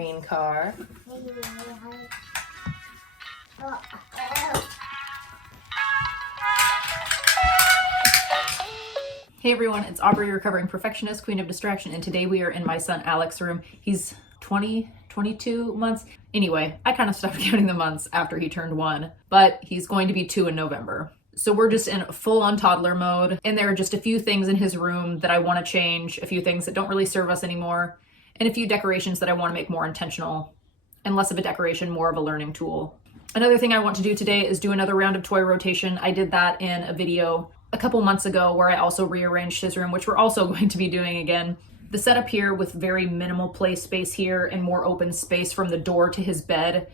green car. Hey everyone, it's Aubrey, recovering perfectionist, queen of distraction, and today we are in my son Alex's room. He's 22 months. Anyway, I kind of stopped counting the months after he turned 1, but he's going to be 2 in November. So we're just in full-on toddler mode, and there are just a few things in his room that I want to change, a few things that don't really serve us anymore, and a few decorations that I want to make more intentional and less of a decoration, more of a learning tool. Another thing I want to do today is do another round of toy rotation. I did that in a video a couple months ago where I also rearranged his room, which we're also going to be doing again. The setup here with very minimal play space here and more open space from the door to his bed.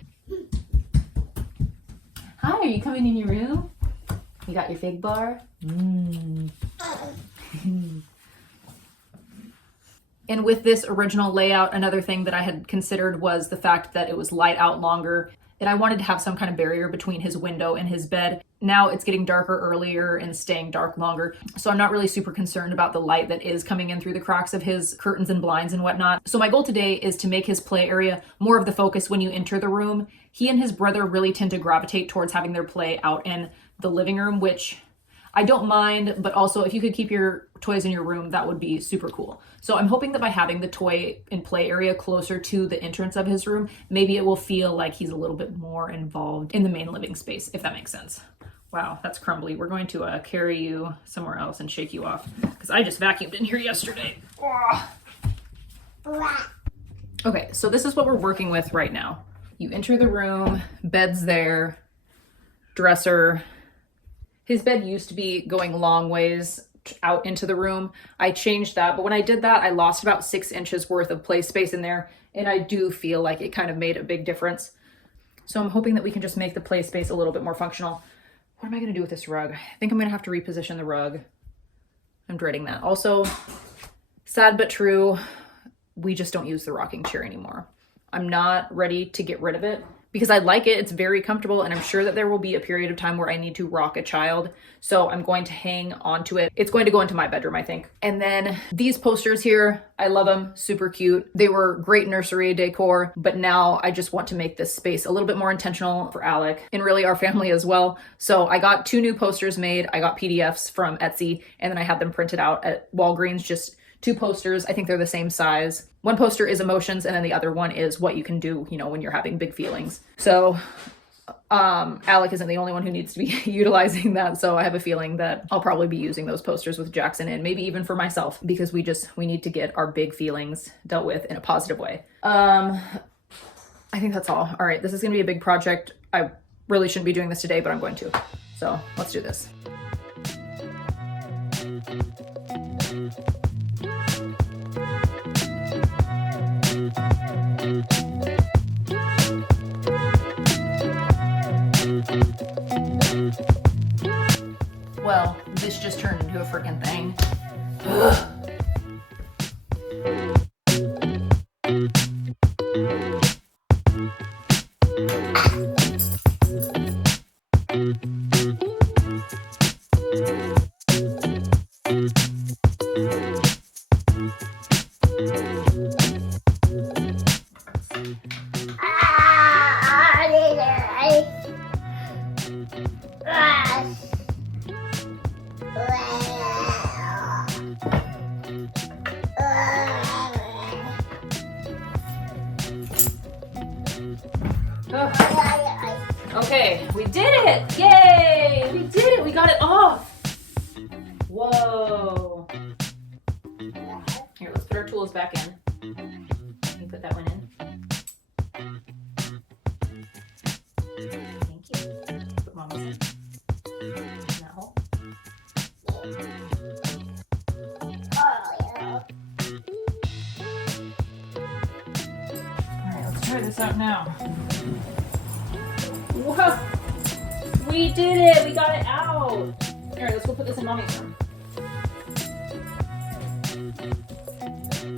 Hi, are you coming in your room? You got your fig bar? And with this original layout, another thing that I had considered was the fact that it was light out longer, and I wanted to have some kind of barrier between his window and his bed. Now it's getting darker earlier and staying dark longer, so I'm not really super concerned about the light that is coming in through the cracks of his curtains and blinds and whatnot. So my goal today is to make his play area more of the focus when you enter the room. He and his brother really tend to gravitate towards having their play out in the living room, which I don't mind, but also if you could keep your toys in your room, that would be super cool. So I'm hoping that by having the toy and play area closer to the entrance of his room, maybe it will feel like he's a little bit more involved in the main living space, if that makes sense. Wow, that's crumbly. We're going to carry you somewhere else and shake you off because I just vacuumed in here yesterday. Okay, so this is what we're working with right now. You enter the room, bed's there, dresser. His bed used to be going long ways out into the room. I changed that, but when I did that, I lost about 6 inches worth of play space in there, and I do feel like it kind of made a big difference. So I'm hoping that we can just make the play space a little bit more functional. What am I going to do with this rug? I think I'm going to have to reposition the rug. I'm dreading that. Also, sad but true, we just don't use the rocking chair anymore. I'm not ready to get rid of it because I like it. It's very comfortable, and I'm sure that there will be a period of time where I need to rock a child. So I'm going to hang on to it. It's going to go into my bedroom, I think. And then these posters here, I love them, super cute. They were great nursery decor, but now I just want to make this space a little bit more intentional for Alec and really our family as well. So I got 2 new posters made. I got PDFs from Etsy, and then I had them printed out at Walgreens, just 2 posters. I think they're the same size. One poster is emotions, and then the other one is what you can do, you know, when you're having big feelings. So Alec isn't the only one who needs to be utilizing that. So I have a feeling that I'll probably be using those posters with Jackson and maybe even for myself, because we need to get our big feelings dealt with in a positive way. I think that's all. All right, this is going to be a big project. I really shouldn't be doing this today, but I'm going to. So let's do this. Well, this just turned into a freaking thing. Ugh. Okay, we did it! Yay! We did it! We got it off! Whoa! Here, let's put our tools back in. Can you put that one in? Thank you. Put Mama's in. In that hole. Alright, let's try this out now. Whoa! We did it! We got it out! Here, let's go put this in Mommy's room.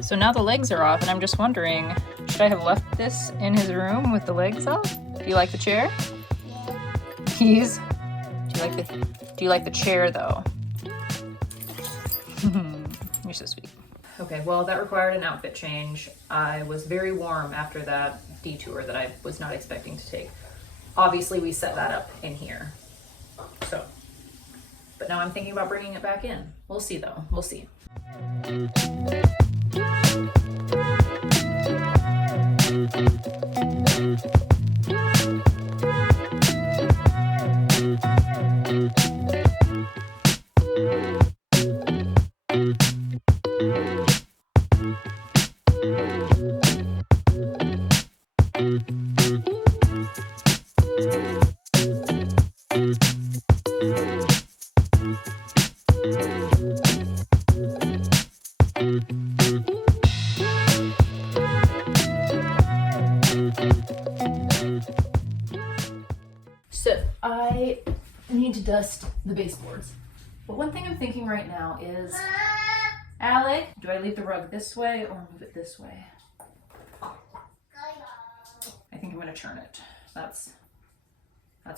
So now the legs are off, and I'm just wondering, should I have left this in his room with the legs off? Do you like the chair? Yeah. Keys? Do you like the chair though? You're so sweet. Okay, well, that required an outfit change. I was very warm after that detour that I was not expecting to take. Obviously, we set that up in here. So, but now I'm thinking about bringing it back in. We'll see though, we'll see. So I need to dust the baseboards. But one thing I'm thinking right now is, Alec, do I leave the rug this way or move it this way? I think I'm gonna turn it. That's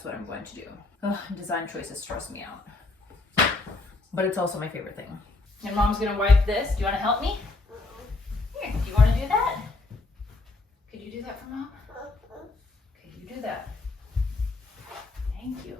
what I'm going to do. Ugh, design choices stress me out. But it's also my favorite thing. And Mom's gonna wipe this. Do you wanna help me? Here, do you wanna do that? Could you do that for Mom? Okay, you do that. Thank you.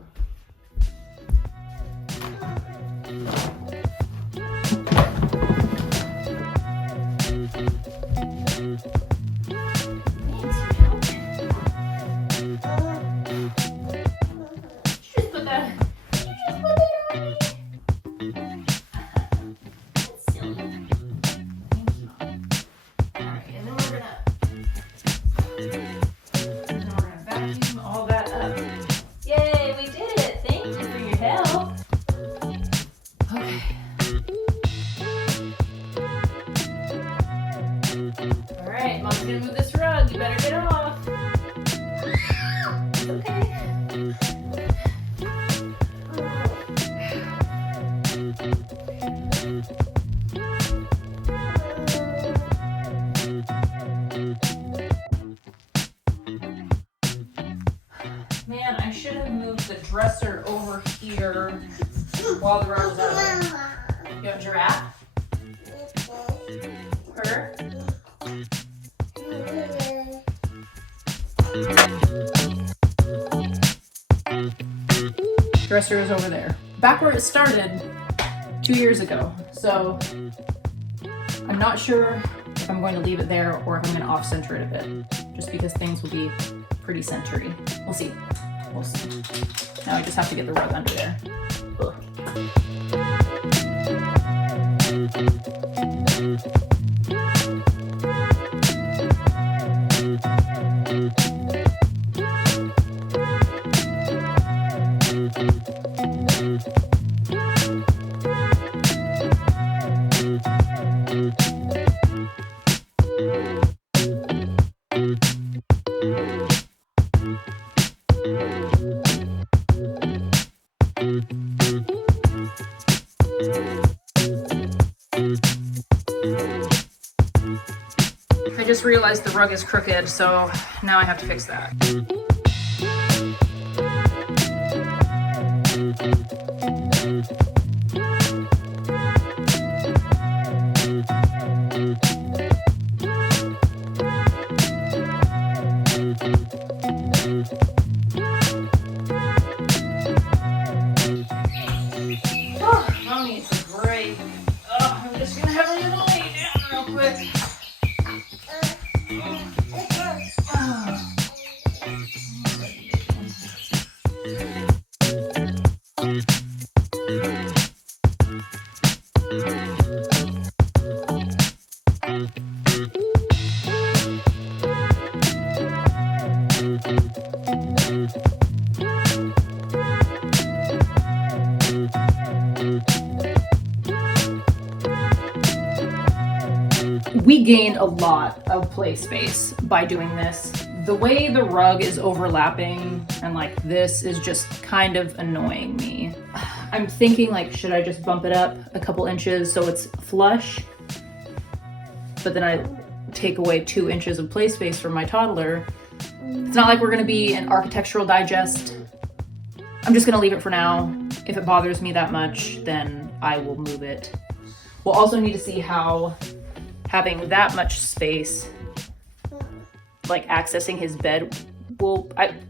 Man, I should have moved the dresser over here while the rug was out there. You want giraffe? Her? Dresser is over there. Back where it started 2 years ago. So I'm not sure if I'm going to leave it there or if I'm going to off-center it a bit, just because things will be pretty centery. We'll see. We'll see. Now I just have to get the rug under there. Ugh. I just realized the rug is crooked, so now I have to fix that. Oh, Mom needs a break. Oh, I'm just gonna have a little lay down real quick. We gained a lot of play space by doing this. The way the rug is overlapping and like this is just kind of annoying me. I'm thinking like, should I just bump it up a couple inches so it's flush? But then I take away 2 inches of play space from my toddler. It's not like we're gonna be an architectural digest. I'm just gonna leave it for now. If it bothers me that much, then I will move it. We'll also need to see how having that much space, like accessing his bed,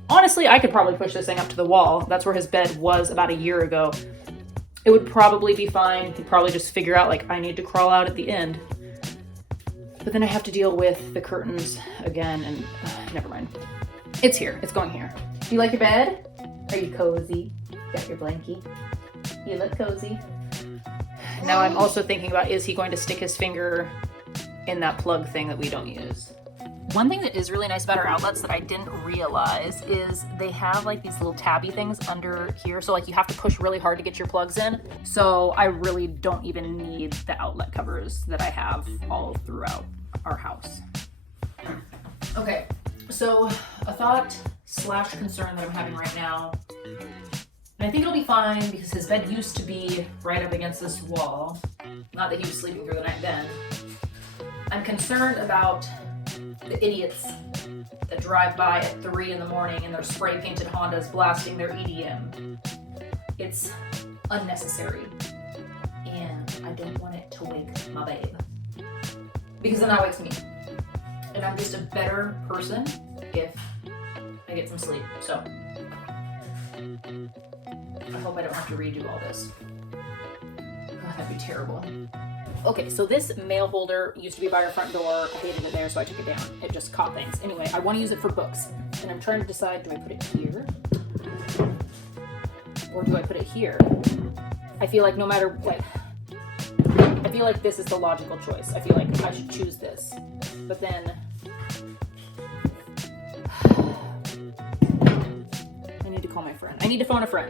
honestly, I could probably push this thing up to the wall. That's where his bed was about a year ago. It would probably be fine. He'd probably just figure out, like, I need to crawl out at the end. But then I have to deal with the curtains again, and never mind. It's here. It's going here. Do you like your bed? Are you cozy? Got your blankie? You look cozy. Now I'm also thinking about, is he going to stick his finger in that plug thing that we don't use? One thing that is really nice about our outlets that I didn't realize is they have like these little tabby things under here. So like you have to push really hard to get your plugs in. So I really don't even need the outlet covers that I have all throughout our house. Okay, so a thought / concern that I'm having right now, and I think it'll be fine because his bed used to be right up against this wall. Not that he was sleeping through the night then. I'm concerned about the idiots that drive by at 3 in the morning in their spray painted Hondas blasting their EDM. It's unnecessary, and I don't want it to wake my babe, because then that wakes me, and I'm just a better person if I get some sleep. So I hope I don't have to redo all this. God, that'd be terrible. Okay, so this mail holder used to be by our front door. I hated it there, so I took it down. It just caught things. Anyway, I want to use it for books, and I'm trying to decide, do I put it here? Or do I put it here? I feel like no matter what, I feel like this is the logical choice. I feel like I should choose this. But then, I need to call my friend. I need to phone a friend.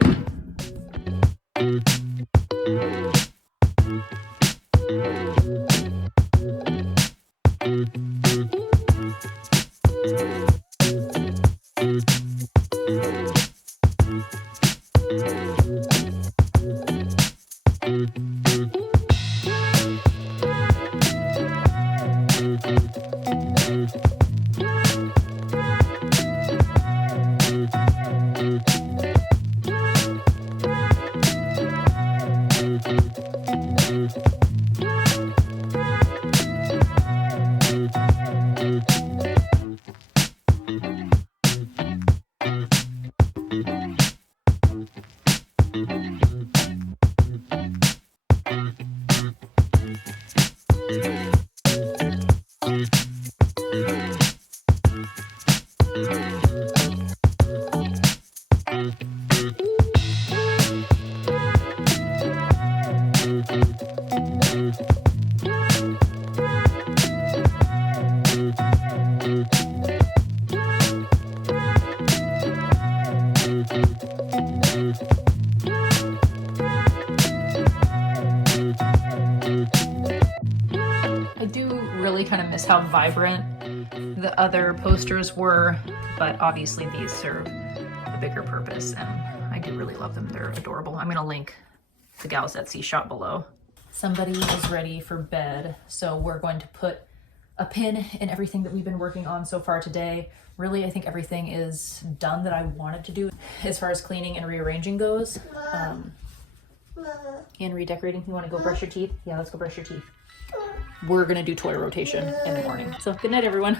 Kind of miss how vibrant the other posters were, but obviously these serve a bigger purpose, and I do really love them. They're adorable. I'm gonna link the gal's Etsy shop below. Somebody is ready for bed, so we're going to put a pin in everything that we've been working on so far today. Really, I think everything is done that I wanted to do as far as cleaning and rearranging goes. And redecorating. You want to go brush your teeth? Yeah, let's go brush your teeth. We're gonna do toy rotation in the morning. So good night, everyone.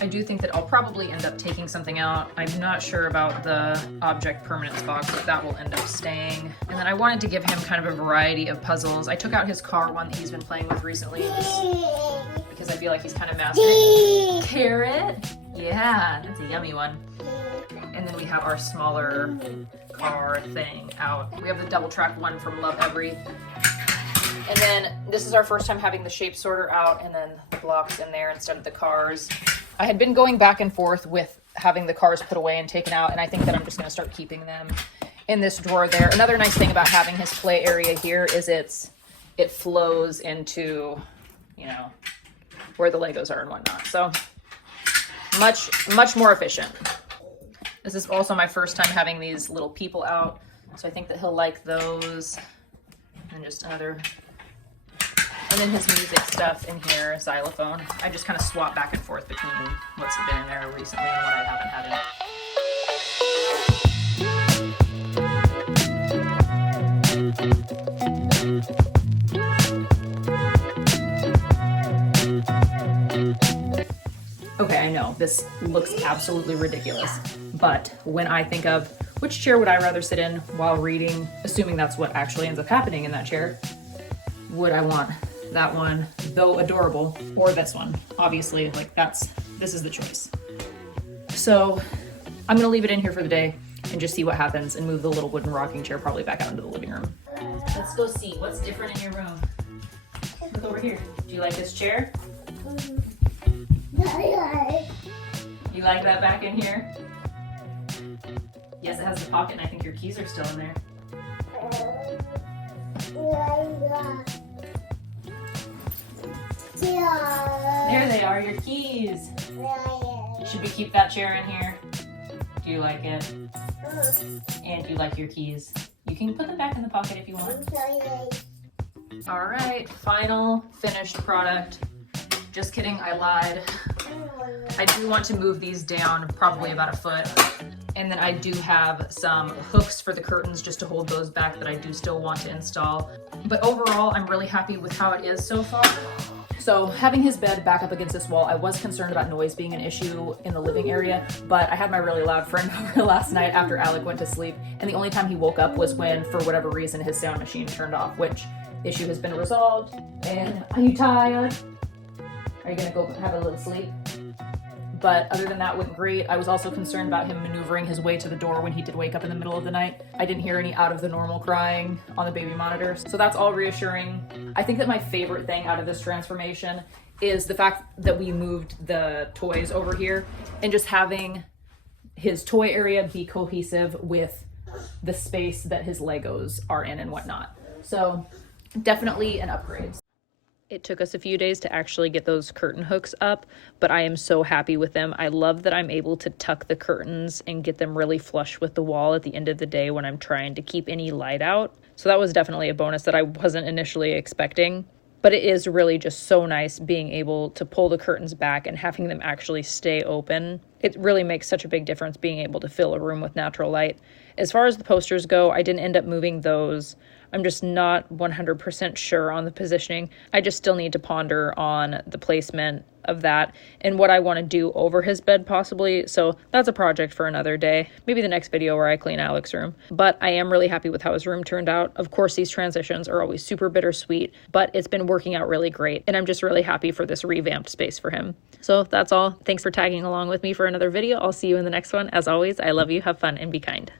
I do think that I'll probably end up taking something out. I'm not sure about the object permanence box, but that will end up staying. And then I wanted to give him kind of a variety of puzzles. I took out his car one that he's been playing with recently because I feel like he's kind of mastering. Carrot? Yeah, that's a yummy one. And then we have our smaller car thing out. We have the double track one from Love Every. And then this is our first time having the shape sorter out and then the blocks in there instead of the cars. I had been going back and forth with having the cars put away and taken out, and I think that I'm just going to start keeping them in this drawer there. Another nice thing about having his play area here is it flows into, you know, where the Legos are and whatnot. So much more efficient. This is also my first time having these little people out, so I think that he'll like those. And just another... And then his music stuff in here, xylophone. I just kind of swap back and forth between what's been in there recently and what I haven't had in. Okay, I know, this looks absolutely ridiculous, but when I think of which chair would I rather sit in while reading, assuming that's what actually ends up happening in that chair, would I want that one, though adorable, or this one? Obviously, like this is the choice. So I'm gonna leave it in here for the day and just see what happens and move the little wooden rocking chair probably back out into the living room. Let's go see what's different in your room. Look over here. Do you like this chair? You like that back in here? Yes, it has the pocket, and I think your keys are still in there. There they are, your keys. Should we keep that chair in here? Do you like it? And do you like your keys? You can put them back in the pocket if you want. All right, final finished product. Just kidding, I lied. I do want to move these down probably about a foot. And then I do have some hooks for the curtains just to hold those back that I do still want to install. But overall, I'm really happy with how it is so far. So having his bed back up against this wall, I was concerned about noise being an issue in the living area, but I had my really loud friend over last night after Alec went to sleep, and the only time he woke up was when, for whatever reason, his sound machine turned off, which issue has been resolved. And are you tired? Are you gonna go have a little sleep? But other than that, went great. I was also concerned about him maneuvering his way to the door when he did wake up in the middle of the night. I didn't hear any out of the normal crying on the baby monitors, so that's all reassuring. I think that my favorite thing out of this transformation is the fact that we moved the toys over here and just having his toy area be cohesive with the space that his Legos are in and whatnot. So definitely an upgrade. It took us a few days to actually get those curtain hooks up, but I am so happy with them. I love that I'm able to tuck the curtains and get them really flush with the wall at the end of the day when I'm trying to keep any light out. So that was definitely a bonus that I wasn't initially expecting. But it is really just so nice being able to pull the curtains back and having them actually stay open. It really makes such a big difference being able to fill a room with natural light. As far as the posters go, I didn't end up moving those. I'm just not 100% sure on the positioning. I just still need to ponder on the placement of that and what I want to do over his bed possibly. So that's a project for another day. Maybe the next video where I clean Alec's room. But I am really happy with how his room turned out. Of course, these transitions are always super bittersweet, but it's been working out really great. And I'm just really happy for this revamped space for him. So that's all. Thanks for tagging along with me for another video. I'll see you in the next one. As always, I love you. Have fun and be kind.